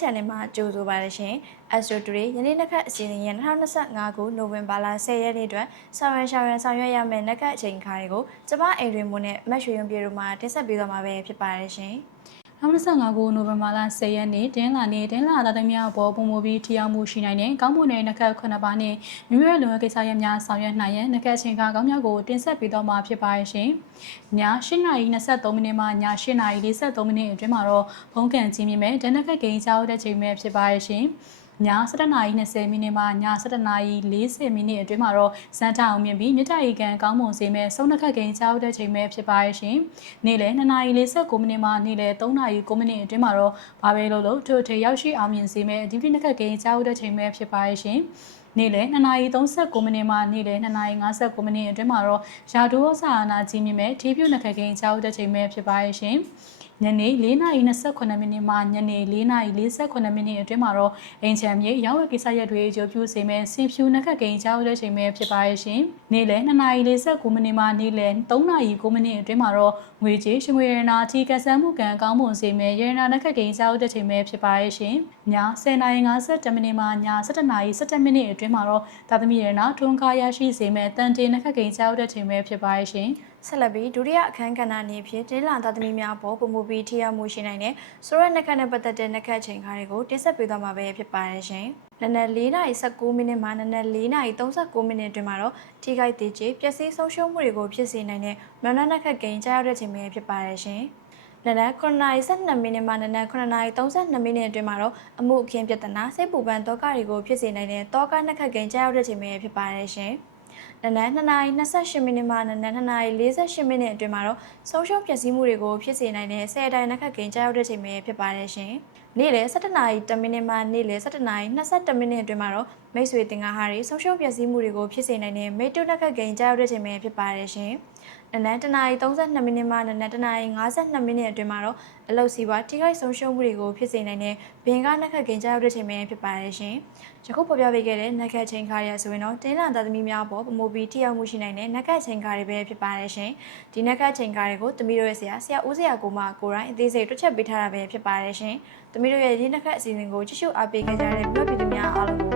channel မှာကြိုဆိုပါရရှင်။ Astro Today ယနေ့နက်ခတ်အစီအစဉ်ရဲ့2025ခုနိုဝင်ဘာလ10ရက်နေ့အတွက်ဆောင်ရန်ရှောင်ရန်ဆောင်ရွက်ရမယ့်နက်ခတ်အချိန်ခါတွေကိုကျမအိမ်တွင်မွန်းနဲ့မတ်ရွှေရုံပြေတို့မှတင်ဆက်ပေးသွားမှာပဲဖြစ်ပါရရှင်။ 2025ခုနိုဝင်ဘာလ10ရက်နေ့တင်းလာနေ့တင်းလာသားသမီးအပေါ်ပုံမူပြီးထီအောင်မှုရှိနိုင်တဲ့ကောင်းမွန်တဲ့နှက်ခတ်ခုနှစ်ပါးနဲ့မိမိရဲ့လုံရကိစ္စရပ်များဆောင်ရွက်နိုင်ရန်နှက်ခတ်ချင်းကကောင်းများကိုတင်ဆက်ပေးတော့မှာဖြစ်ပါရဲ့ရှင်။ည8:23မိနစ်မှည8:43မိနစ်အတွင်းမှာတော့ဘုံကန်ကြီးမြင့်မဲ့ဒဏ္ဍခတ်ဂိမ်းကြောက်တဲ့ချိန်ပဲဖြစ်ပါရဲ့ရှင်။ ည7:20မိနစ်မှည7:40မိနစ်အတွင်းမှာတော့စမ်းထအောင်မြင်ပြီးမြစ်တာရီကန်ကောင်းမွန်စေမဲ့ဆုံးနှက်ခတ်ဂိမ်းကြောက်တဲ့ချိန်ပဲဖြစ်ပါရဲ့ရှင်။နေ့လယ်2:49မိနစ်မှနေ့လယ်3:09မိနစ်အတွင်းမှာတော့ဘာပဲလို့လို့ထိုထေရောက်ရှိအောင်မြင်စေမဲ့ဒီပြနှက်ခတ်ဂိမ်းကြောက်တဲ့ချိန်ပဲဖြစ်ပါရဲ့ရှင်။နေ့လယ်2:39မိနစ်မှနေ့လယ်2:59မိနစ်အတွင်းမှာတော့ရာဒိုးစာအာနာကြီးမြင့်မဲ့ဒီပြနှက်ခတ်ဂိမ်းကြောက်တဲ့ချိန်ပဲဖြစ်ပါရဲ့ရှင်။ညနေ4:28မိနစ်မှညနေ4:48မိနစ်အတွင်းမှာတော့အင်ချမ်မြေရောက်ဝယ်ကိစ္စရပ်တွေအကျိုးပြုစေမဲ့စင်ဖြူနှက်ကကိန်းကြောက်တဲ့ချိန်ပဲဖြစ်ပါရဲ့ရှင်။နေ့လယ်2:49မိနစ်မှနေ့လယ်3:09မိနစ်အတွင်းမှာတော့ငွေကြေးရှင်ငွေရနာအထီးကဆန်းမှုကံကောင်းမွန်စေမဲ့ရနာနှက်ကကိန်းကြောက်တဲ့ချိန်ပဲဖြစ်ပါရဲ့ရှင်။ည10:50မိနစ်မှည17:17မိနစ်အတွင်းမှာတော့သာသမီရနာထွန်းကားရရှိစေမဲ့တန်တေနှက်ကကိန်းကြောက်တဲ့ချိန်ပဲဖြစ်ပါရဲ့ရှင်။ဆက်လက်ပြီးဒုတိယအခန်းကဏ္ဍအနေဖြင့်ဒေလာသားသမီးများပေါ်ပုံမူပြီးထိရောက်မှုရှိနိုင်တဲ့ဆိုရက်နက်ခတ်နဲ့ပတ်သက်တဲ့နက်ခတ်ချိန်ခါတွေကိုတင်ဆက်ပေးသွားမှာပဲဖြစ်ပါတယ်ရှင်။နနက်4:19မိနစ်မှနနက်4:39မိနစ်အတွင်းမှာတော့ထိခိုက်သေးချေပျက်စီးဆုံးရှုံးမှုတွေကိုဖြစ်စေနိုင်တဲ့မနက်နက်ခတ်ဂိမ်းကြားရောက်တဲ့ချိန်ပဲဖြစ်ပါတယ်ရှင်။နနက်9:12မိနစ်မှနနက်9:32မိနစ်အတွင်းမှာတော့အမှုအခင်းပြဿနာစိတ်ပူပန်တောကတွေကိုဖြစ်စေနိုင်တဲ့တောကနက်ခတ်ဂိမ်းကြားရောက်တဲ့ချိန်ပဲဖြစ်ပါတယ်ရှင်။ နနက်2:28မိနစ်မှနနက်2:48မိနစ်အတွင်းမှာတော့ဆုံးရှုံးပျက်စီးမှုတွေကိုဖြစ်စေနိုင်တဲ့ဆယ်တိုင်နက်ခတ်ဂိမ်းကြားရောက်တဲ့ချိန်ပဲဖြစ်ပါတယ်ရှင်။ နေ့လယ်17:10မိနစ်မှနေ့လယ်17:22မိနစ်အတွင်းမှာတော့မိတ်ဆွေတင်ကားဟာတွေဆုံးရှုံးပျက်စီးမှုတွေကိုဖြစ်စေနိုင်တဲ့မိတ်တုနက်ခတ်ဂိမ်းကြားရောက်တဲ့ချိန်ပဲဖြစ်ပါတယ်ရှင်။နနက်1:32မိနစ်မှနနက်1:52မိနစ်အတွင်းမှာတော့အလုတ်စီပါထိခိုက်ဆုံးရှုံးမှုတွေကိုဖြစ်စေနိုင်တဲ့ဘင်ကနက်ခတ်ဂိမ်းကြားရောက်တဲ့ချိန်ပဲဖြစ်ပါတယ်ရှင်။ယခုဖော်ပြပေးခဲ့တဲ့နက်ခတ်ချိန်ခါရဆိုရင်တော့တင်းလန်သားသမီးများပေါ်ပမိုဘီထိရောက်မှုရှိနိုင်တဲ့နက်ခတ်ချိန်ခါတွေပဲဖြစ်ပါတယ်ရှင်။ဒီနက်ခတ်ချိန်ခါတွေကိုသမီးတို့ရဲ့ဆရာဆရာဦးဆရာကိုမကိုရိုင်းအသေးစိတ်တွက်ချက်ပေးထားတာပဲဖြစ်ပါတယ်ရှင်။သမီးတို့ရဲ့ဒီနက်ခတ်အစီအစဉ်ကိုကြည့်ရှုအားပေးခဲ့ကြတဲ့မြို့ပြည်သူများအားလုံးကို